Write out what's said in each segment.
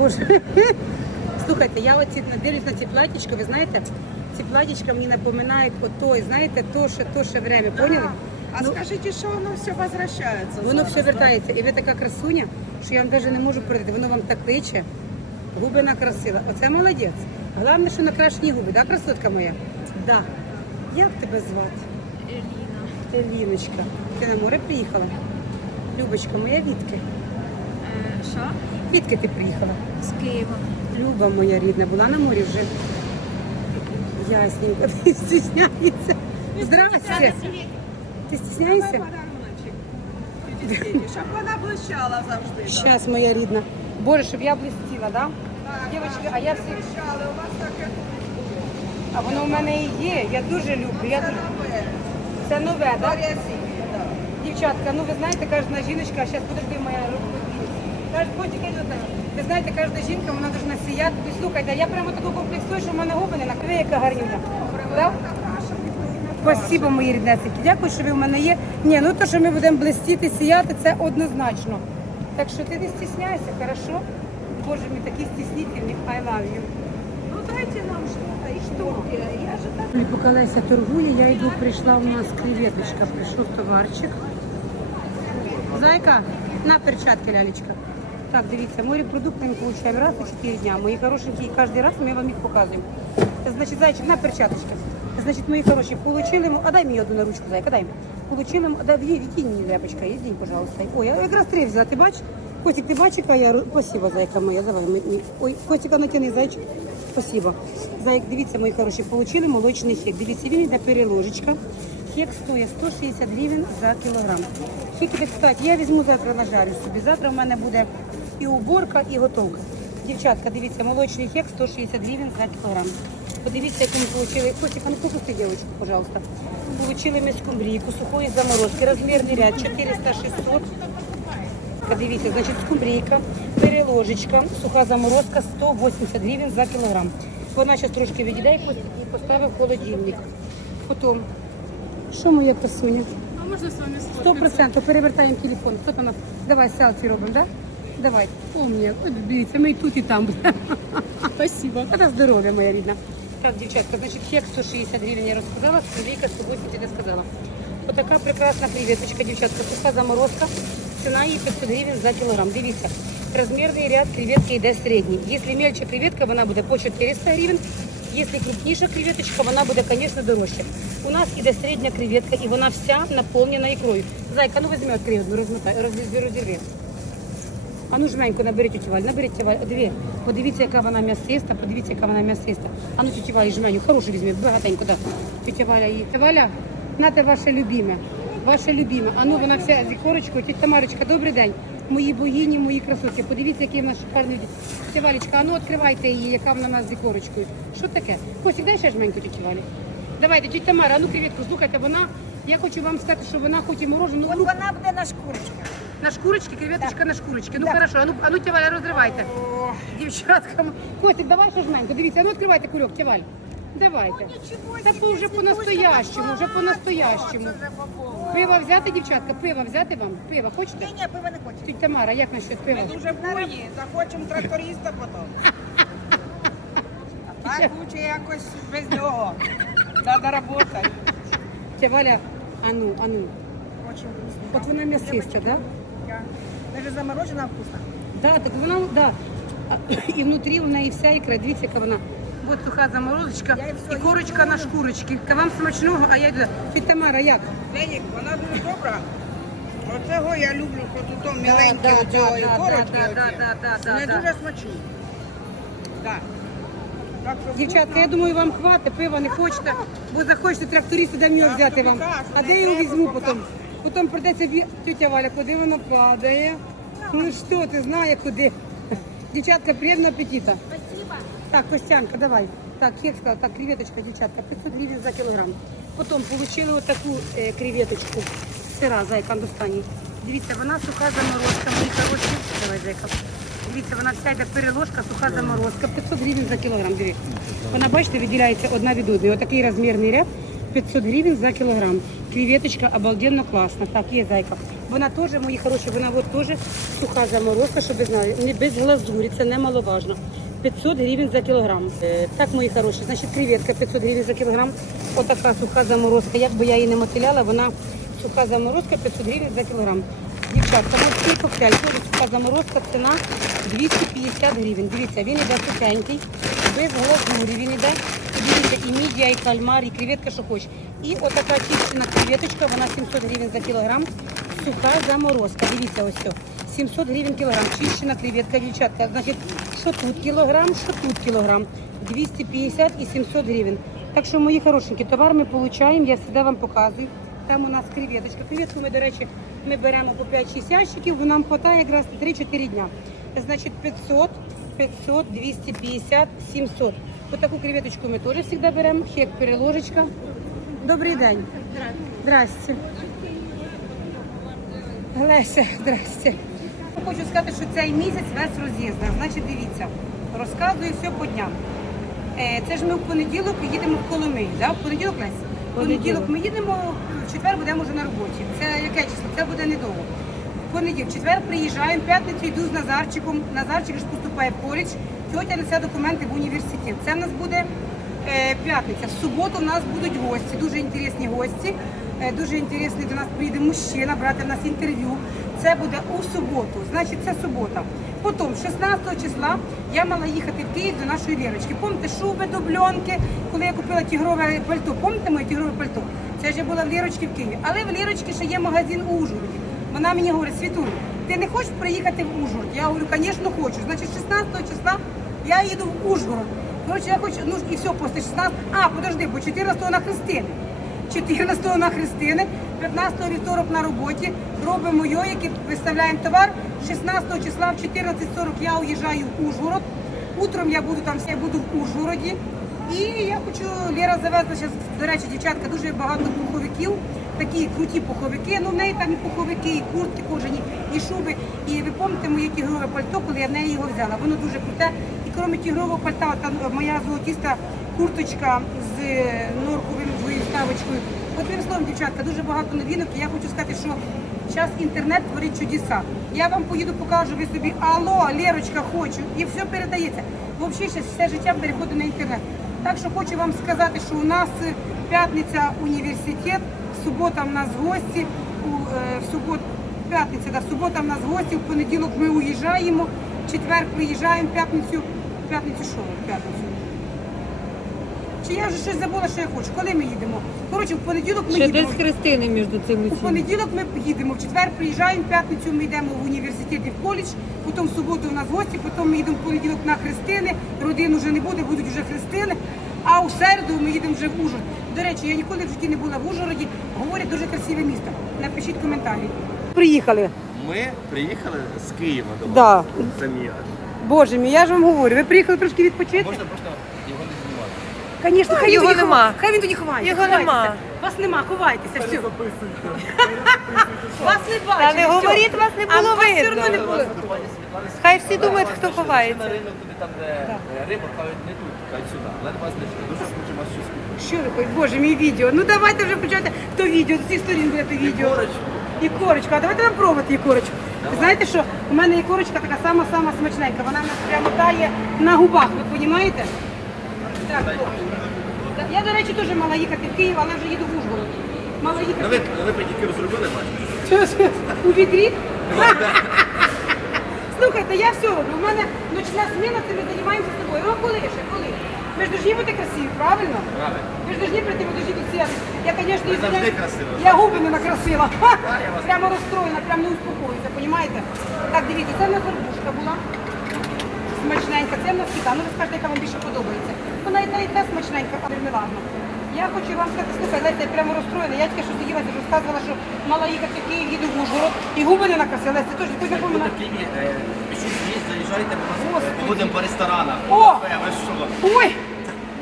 Боже. Слухайте, я оці дивлюсь на ці платічка, ви знаєте, ці платічка мені напоминають отой, знаєте, то, що, то, що время, поняли? А Ну, скажите, что оно все возвращается? Воно зараз, все вертається, і ви така красуня, що я вам навіть не можу передати. Воно вам так личе, губи накрасила. Оце молодець. Головне, що накрашені губи, да, красотка моя? Да. Як тебе звати? Еліна. Еліночка. Ти на море приїхала? Любочка, моя відки. Е, Що? Відки ти приїхала? З Києва. Люба моя рідна, була на морі вже. Ясненько, ти стісняється. Здрасте. Ти стісняєшся? Щоб вона блищала завжди. Щас, моя рідна. Боже, щоб я блистіла, да? Так, Дівочки, а я всі- блищали, у вас таке А воно в мене і є. Я дуже люблю. Я це нове. Це нове, так. Дівчатка, ну ви знаєте, кожна жіночка, а зараз подожди моя рука. Я не Ви знаєте, кожна жінка, вона должна сіяти. Слухайте, я прямо таку комплексую, що в мене губи не накриє, яка гарнюня. Спасибо, мої ріднесики. Дякую, що ви в мене є. Ні, ну то, що ми будемо блистіти, сіяти, це однозначно. Так що ти не стісняйся, хорошо? Боже, ми такі стіснительні, I love you. Ну дайте нам что-то, и что? Я же так... Поки Леся торгує, я йду, прийшла у нас креветочка, прийшов товарчик. Зайка, на перчатки, лялечка. Так, дивіться, морепродукти ми получаємо раз у 4 дня. Мої хорошенькі, і кожен раз ми вам їх показуємо. Значить, зайчик, на перчаточки. Значить, мої хороші, получили а дай мені одну на ручку, зайка, дай. Получили ми, дай, відійдіть мені, ляпочка, їздіть, пожалуйста. Ой, я якраз три взяла, ти бачиш? Котик, ти бачиш, яка я, спасибо, зайка моя, давай. Ми. Ой, котика натяни, зайчик. Спасибо. Зайк, дивіться, мої хороші, получили молочний хек. Дивіться, він йде переложечка. Хек стоїть 160 гривень за кілограм. Хек, кстати, я візьму завтра нажарю собі. Завтра в мене буде і уборка, і готовка. Дівчатка, дивіться, молочний хек 160 гривень за кілограм. Подивіться, яку ми отримали. Костик, а ну попусти, дівчатку, пожалуйста. Получили ми скумбрійку, сухої заморозки, розмірний ряд 400-600. Подивіться, значить, скумбрійка, переложечка, суха заморозка 180 гривень за кілограм. Вона зараз трошки відійде і поставив в холодильник. Потім, що моє красуня? А можна з вами Сто процентів перевертаємо телефон. Хто там? Давай селфі робимо, да? Давай. Умні. От дивіться, ми і тут, і там будемо. Спасибо. Це здоров'я, моя рідна. Так, дівчатка, значить, хек 160 гривень я розказала, скумбрійка 180 не сказала. Отака прекрасна креветочка, дівчатка, суха заморозка. Ціна її 500 гривень за кілограм. Дивіться, розмірний ряд креветки йде середній. Якщо мельча креветка, вона буде по 400 гривень. Якщо крупніша креветочка, вона буде, звісно, дорожче. У нас іде середня креветка, і вона вся наповнена ікрою. Зайка, ну візьми відкрий одну, розмотай, розрізі, розірви. А ну жменьку наберіть тетя Валь, наберіть тетя Дві. Подивіться, яка вона м'ясиста, подивіться, яка вона м'ясиста. А ну тетя Валя, жменю, хорошу візьміть, багатенько, да. Тетя Валя її. Тетя Валя, нате ваше любиме. Ваше любиме. А ну вона вся з ікорочкою. Тетя Тамарочка, добрий день. Мої богині, мої красоті. Подивіться, який в нас шикарний. Тетя а ну відкривайте її, яка вона в нас з ікорочкою. Що таке? Костік, дай ще жменьку тетя Давайте, тетя Тамара, а ну креветку, слухайте, вона, я хочу вам сказати, що вона хоч і морожену, От ну, вона буде на шкурочках. На шкурочці, креветочка на шкурочці. Ну Да. хорошо, а ну, а ну тя Валя, розривайте. Дівчатка, Костик, давай жменьку. Дивіться, а ну відкривайте кульок, тя Валь. Давайте. Та то вже по-настоящему, вже по-настоящему. Пиво взяти, дівчатка, пиво взяти вам? Пиво хочете? Ні, ні, пива не хочу. Тіть Тамара, як насчет пива? Ми дуже буйні, захочемо тракториста потім. А так лучше якось без нього. Треба працювати. Тя Валя, а ну, а ну. Очень вкусно. От вона м'ясиста, да? Я- Даже заморожена вкусно. Да, так вона, да. І внутрі у неї вся ікра, дивіться, яка вона. От суха заморозочка, Я і все і корочка на шкурочці. Та вам смачного, а я йду. Тіть Тамара, як? Денік, вона дуже добра. Оцього я люблю, що тут то Да, міленькі да, оцього, і да, корочки да, да, оці. да, да, да, Вони да. дуже смачні. Так. Так що Дівчатка, я думаю, вам хватить, пива не хочете, бо захочете тракториста, де мені взяти вам. А де я його візьму потім? Потім придеться бі... тетя Валя, куди воно падає? Ну що ти, знає куди. Дівчатка, приємного апетита. Спасибо. Так, Костянка, давай. Так, як так, креветочка, дівчатка, 500 гривень за кілограм. Потім отримали отаку е, креветочку. Сира, зайка, достані. Дивіться, вона суха заморозка, мої хороші. Давай, зайка. Дивіться, вона вся йде переложка, суха заморозка, 500 гривень за кілограм. Дивіться. Вона, бачите, відділяється одна від одної. Отакий розмірний ряд. 500 гривень за кілограм. Креветочка обалденно класна. Так, є зайка. Вона теж, мої хороші, вона от теж суха заморозка, щоб знали. Не без глазурі, це немаловажно. 500 гривень за кілограм. Е, так, мої хороші, значить креветка 500 гривень за кілограм. Отака суха заморозка. Як би я її не мотиляла, вона суха заморозка 500 гривень за кілограм. Дівчатка, морський коктейль, теж суха заморозка, ціна 250 гривень. Дивіться, він іде сухенький, без глазурі він іде. Дивіться, і мідія, і кальмар, і креветка, що хочеш. І отака чищена креветочка, вона 700 гривень за кілограм. Суха заморозка. Дивіться, ось все. 700 гривень кілограм. Чищена креветка, дівчатка. Значить, що тут кілограм, що тут кілограм. 250 і 700 гривень. Так що, мої хорошенькі, товар ми получаємо, я завжди вам показую. Там у нас креветочка. Креветку ми, до речі, ми беремо по 5-6 ящиків, бо нам вистачає якраз на 3-4 дня. Значить, 500, 500, 250, 700. Отаку креветочку ми теж завжди беремо. Хек, переложечка. Добрий день. Здрасте. Леся, здрасте. Хочу сказати, що цей місяць весь роз'їзда. Значить, дивіться, розказую все по дням. Е, Це ж ми в понеділок їдемо в Коломий, да? В понеділок Лесь? В понеділок ми їдемо, в четвер будемо вже на роботі. Це яке число? Це буде недовго. В понеділок, в четвер приїжджаємо, в п'ятницю йду з Назарчиком. Назарчик ж поступає в коледж. Тьотя несе документи в університет. Це в нас буде е, п'ятниця. В суботу в нас будуть гості, дуже інтересні гості. Е, Дуже інтересний до нас приїде мужчина, брати в нас інтерв'ю. Це буде у суботу, значить це субота. Потім, 16 числа, я мала їхати в Київ до нашої Лірочки. Пам'ятаєте, шуби, дубльонки, коли я купила тігрове пальто. Пам'ятаєте моє тігрове пальто? Це ж я була в Лірочці в Києві. Але в Лірочці ще є магазин у Ужгороді. Вона мені говорить, Світуль, ти не хочеш приїхати в Ужгород? Я говорю, звісно, хочу. Значить, 16 числа я їду в Ужгород. Коротше, я хочу, ну і все, після 16, а, подожди, бо 14 на Христини. 14 на Христини, 15 вівторок на роботі, робимо йоїки, виставляємо товар. 16 числа в 14.40 я уїжджаю в Ужгород. Утром я буду там, я буду в Ужгороді. І я хочу, Лера завезла зараз, до речі, дівчатка, дуже багато пуховиків, такі круті пуховики. Ну, в неї там і пуховики, і куртки кожані, і шуби. І ви пам'ятаєте моє тігрове пальто, коли я в неї його взяла. Воно дуже круте. І крім тігрового пальта, там моя золотіста курточка з норковим твоєю ставочкою. Одним словом, дівчатка, дуже багато новинок. І я хочу сказати, що зараз інтернет творить чудеса. Я вам поїду, покажу, ви собі алло, Лерочка, хочу, і все передається. Взагалі, ще все життя переходить на інтернет. Так що хочу вам сказати, що у нас е, п'ятниця університет, субота в нас гості, у, е, в субот, п'ятниця, да, субота в нас гості, в понеділок ми уїжджаємо, в четвер приїжджаємо, в п'ятницю, в п'ятницю що? В п'ятницю. Чи я вже щось забула, що я хочу? Коли ми їдемо? Коротше, в понеділок ми Ще їдемо. десь Христини між цими У понеділок ми їдемо, в четвер приїжджаємо, в п'ятницю ми йдемо в університет і в коледж, потім в суботу у нас гості, потім ми їдемо в понеділок на Христини, родин вже не буде, будуть вже Христини, а у середу ми їдемо вже в Ужгород. До речі, я ніколи в житті не була в Ужгороді, говорять дуже красиве місто. Напишіть коментарі. Приїхали. Ми приїхали з Києва до вас. Да. Самі. Боже мій, я ж вам говорю, ви приїхали трошки відпочити? Можна просто його не знімати. Звісно, хай його він тоді нема. ховає. Хай він тоді ховається. Його ховайтеся. нема. Вас нема, ховайтеся, все. Вас не бачили. Та не говоріть, вас не А було вас все одно не було. Хай всі думають, хто На ховається. ринок туди там, де е, риба, кажуть, не тут, кажуть сюди. Але вас не. Дуже хочемо вас щось. Що ви хочете? Боже, мій відео. Ну давайте вже включайте то відео, з цих сторін буде то відео. корочку. І корочка. А давайте нам пробувати і корочку. Ви знаєте що? У мене є корочка така сама-сама смачненька. Вона в нас прямо тає на губах, ви розумієте? Так, Я, до речі, теж мала їхати в Київ, але вже їду в Ужгород. Мала їхати. ви, ви педикюр зробили, бачите? Що у відрі? Слухайте, я все роблю. У мене ночна зміна, це ми займаємося собою. Ну, а коли ще? Коли? Ми ж должні бути красиві, правильно? Правильно. Ви ж должні прийти, ви должні тут сіяти. Я, звісно, Ви завжди красива. Я губи не накрасила. Ха! я вас- Прямо розстроєна, прямо не успокоюся, розумієте? Так, дивіться, це в нас горбушка була. Смачненька, це в нас фіта. Ну ви скажете, яка вам більше подобається. Вона і та, і та смачненька, але не ладно. Я хочу вам сказати, слухай, Леся, я прямо розстроєна. Я тільки що сиділа, ти розказувала, що мала їхати в Київ, їду в Ужгород, і губи не накрасила. Леся, е, пишіть заїжджайте, ми вас Господи. будемо по ресторанах. О! Кафе, ви що? Ой,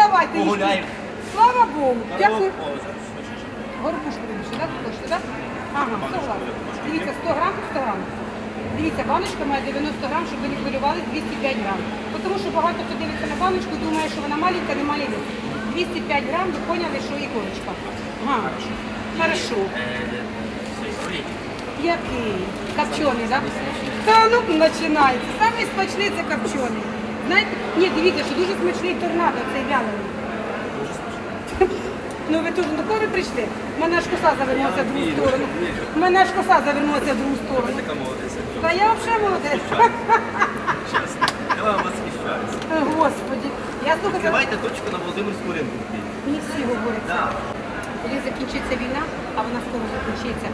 давайте. їсти. Погуляємо. Слава Богу. Дякую. О, зараз, що? Горбушку вибільше, так? Хочете, так? Ага, 100 грам. Дивіться, 100 грам, 100 грам. Дивіться, баночка має 90 грам, щоб ви не хвилювали 205 грам. Бо Тому що багато хто дивиться на баночку і думає, що вона маленька, не має. 205 грам, ви поняли, що і корочка. Ага. Хорошо. Який? Копчений, так? Да? Та ну починається. Самий смачний це копчений. Знаєте, ні, дивіться, що дуже смачний торнадо, цей вялений. Ну ви тут до кого ви прийшли? У мене аж коса завернулася в другу сторону. У мене аж коса завернулася в другу сторону. Та я взагалі молодець. Я вам восхищаюся. Господи. Я слухаю, Відкривайте точку на Володимирську ринку. мені всі говорять. Да. Коли закінчиться війна, а вона скоро закінчиться,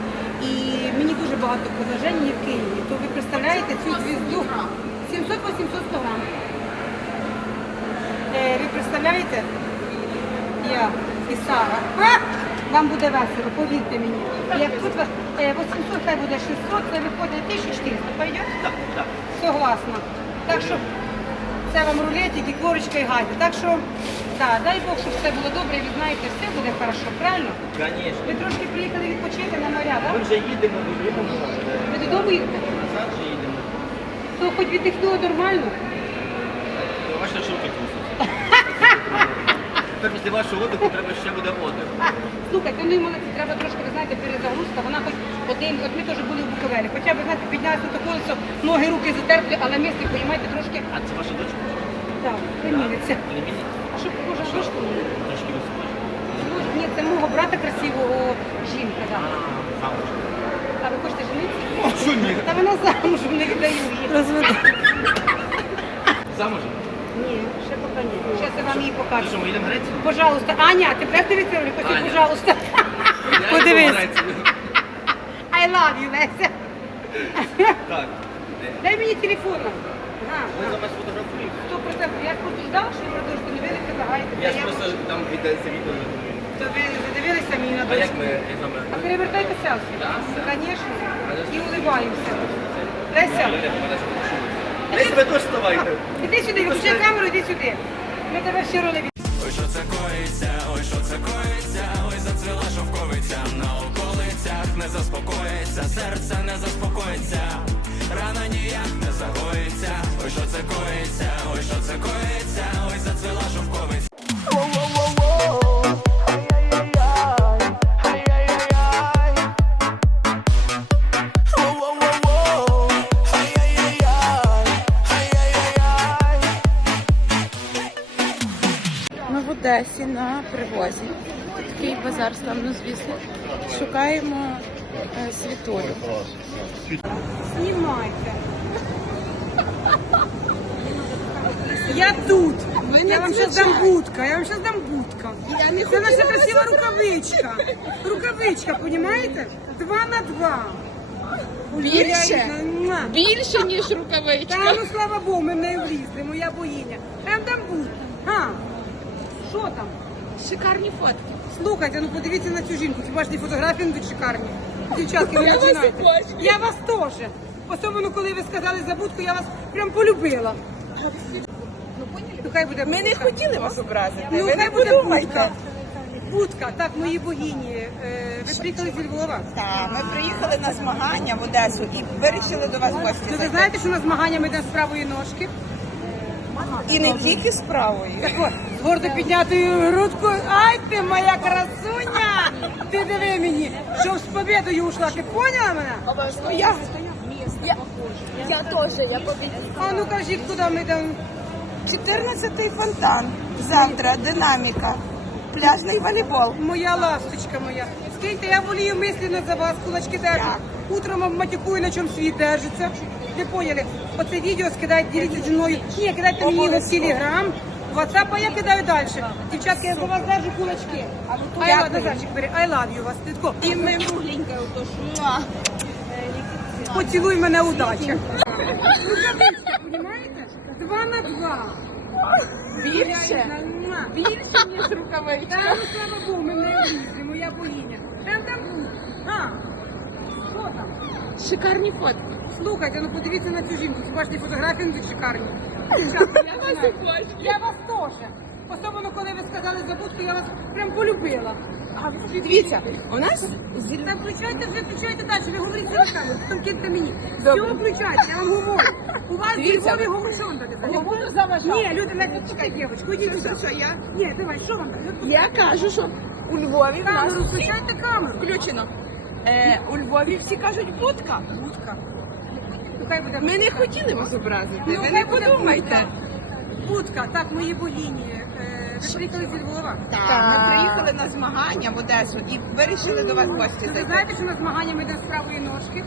і мені дуже багато предложень є в Києві, то ви представляєте цю звізду 700-800 грам. Е, ви представляєте? Я і Сара. Вам буде весело, повірте мені. Як тут вас е, 800, хай буде 600, це виходить 1400. Пойдет? Так, так. Согласна. Так що це вам рулетик і корочка і гадя. Так що, да, дай Бог, щоб все було добре, і ви знаєте, все буде хорошо, правильно? Звісно. Ви трошки приїхали відпочити на моря, Ми вже їдемо, ми їдемо. Ви додому їдете? Назад вже їдемо. То хоч віддихнуло нормально. Ваша шутка. Тепер після вашого отдиху треба ще буде отдих. Слухайте, ну і молодці, треба трошки, ви знаєте, перезагрузка. Вона хоч один, от ми теж були в Буковелі. Хоча б, знаєте, піднялися на колесо, ноги, руки затерпли, але мислі, розумієте, трошки, А це ваша дочка? так, приміниться. Не мені? А що похоже на дошку? Трошки високої. Ні, це мого брата красивого жінка, так. А ви хочете женитися? О, що ні? Та вона замужем не віддаю її. Замуж? Ні, ще поки ні. Зараз я вам її покажу. що, ми їдемо в Пожалуйста, Аня, ти будеш дивитися ролик? Ось, Аня. пожалуйста. Подивись. I love you, Леся. Так. Дай мені телефон. Ага, Ми за вас фотографуємо. сто процентів. Я просто ждала, що ви продовжите, не ви не предлагаєте. Я ж просто там віддається відео. То ви не дивилися мені на А як дочку? як? А перевертайте селфі. Да, Звісно. І улибаємося. Леся, Ви себе теж вставайте. іди сюди, виключай камеру, іди сюди. Ми тебе всі роли від... Ой, що це коїться, ой, що це коїться, ой, зацвіла шовковиця на околицях не заспокоїться, серце не заспокоїться, рана ніяк не загоїться, ой, що це коїться, ой, що це коїться, ой, зацвіла шовковиця. Одесі на привозі. Такий базар славно звісно. Шукаємо е, світулю. Знімайте. Я тут. Я вам зараз дам будка. Я вам зараз дам будка. Це наша красива рукавичка. Рукавичка, розумієте? Два на два. Більше? Більше, ніж рукавичка. Та ну слава Богу, ми в неї влізли, моя богиня. Я вам дам будку. Що там? Шикарні фотки. Слухайте, ну подивіться на цю жінку. Хіба ж ті фотографії не шикарні? Дівчатки, ви починаєте. Я вас теж. Особливо, коли ви сказали за будку, я вас прям полюбила. Ну, хай буде Ми не будка. хотіли вас образити. Ну, ви хай не буде подумайте. будка. Будка, так, мої богині. Е, ви приїхали зі Львова. Так, ми приїхали на змагання в Одесу і вирішили до вас в гості Ну, ви зайти. знаєте, що на змагання ми йдемо з правої ножки? І не тільки з правої. Так от, гордо піднятою грудкою. Ай ти моя красуня! Ти диви мені, що з победою ушла. Ти поняла мене? Я, Я теж, я побіділа. А ну кажіть, куди ми йдемо? 14-й фонтан. Завтра динаміка. Пляжний волейбол. Моя ласточка моя. Скиньте, я волію мислено за вас, кулачки держу. Утром обматюкую, на чому світ держиться. Ви поняли? Оце відео скидайте, діліться зі мною. Ні, кидайте мені його в телеграм. В WhatsApp, а я кидаю далі. Дівчатки, я за вас держу кулачки. Ай, ладно, Назарчик, бери. I love you вас. Титко. І ми кругленька отож. Поцілуй мене удача. Розумієте? Два на два. Більше? Більше, ніж рукавичка. Та ну слава Богу, ми не влізли, моя богиня. Там там був. А, що там? Шикарні фотки. Слухайте, ну подивіться на цю жінку. Хіба ж ті фотографії не тут шикарні? Дівчатка, я, вас я вас теж. Особливо, коли ви сказали забудку, я вас прям полюбила. А ви Дивіться, у нас Так включайте вже, включайте далі, ви говорите самі, потім киньте мені. Все включайте, я вам говорю. У вас в Дивіться. Львові за ваш Ні, люди, не чекай, дівчатку, йдіть сюди. що, я? Ні, давай, що вам? Я кажу, що у Львові в нас Камеру, включайте камеру. включено. Е, у Львові всі кажуть будка. Будка. Хай буде Ми не хотіли вас образити. Ну, Ви хай не буде подумайте. Будка. Так, мої богині. Е, Ви приїхали зі Львова. Так, ми приїхали на змагання в Одесу і вирішили до вас в гості Ви зайти. знаєте, що на змагання ми йдемо з правої ножки?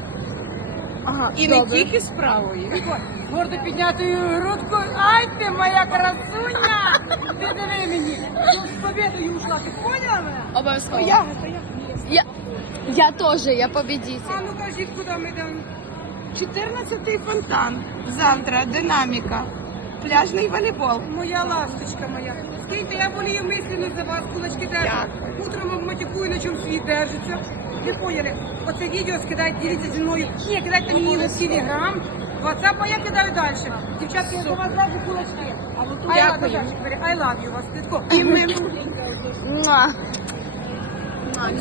І не тільки з правої. Ой, Гордо піднятою грудкою. Ай ти моя красуня! Ти диви мені. Ну, З победою ушла, ти поняла мене? Обов'язково. Я, Я, я теж, я победитель. А ну кажіть, куди ми йдемо? 14-й фонтан. Завтра динаміка. Пляжний волейбол. Моя ласточка моя. Скиньте, я болію мислено за вас, кулачки держать. Утром вам матюкую, на чому світ держиться. Ви поняли? Оце відео скидайте, діліться зі мною. Ні, кидайте мені на телеграм. WhatsApp, а я кидаю далі. Дівчатки, я за вас держу кулачки. I love you. I love you вас. Слідко. І ми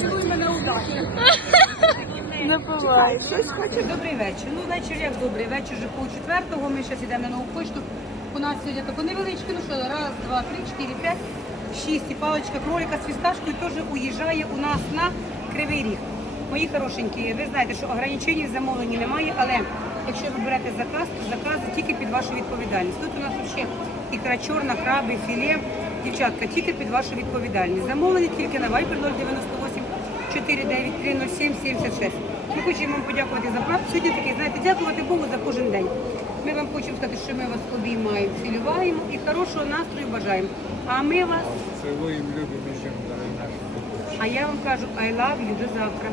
Цілуй мене удачі. Чекай, щось хоче. Добрий вечір. Ну, вечір як добрий вечір, вже пол четвертого. Ми зараз йдемо на нову почту. У нас сьогодні тако невеличке, ну що, раз, два, три, чотири, п'ять, шість. І паличка кролика з фісташкою теж уїжджає у нас на Кривий Ріг. Мої хорошенькі, ви знаєте, що ограничень в замовленні немає, але якщо ви берете заказ, то заказ тільки під вашу відповідальність. Тут у нас взагалі ікра чорна, краби, філе. Дівчатка, тільки під вашу відповідальність. Замовлення тільки на Viber 098 493 07 76. Ми хочемо вам подякувати за працю. Сьогодні такий, знаєте, дякувати Богу за кожен день. Ми вам хочемо сказати, що ми вас обіймаємо, цілюваємо і хорошого настрою бажаємо. А ми вас, Цілуємо, любимо і жимо, дорогі наші. а я вам кажу, I love you до завтра.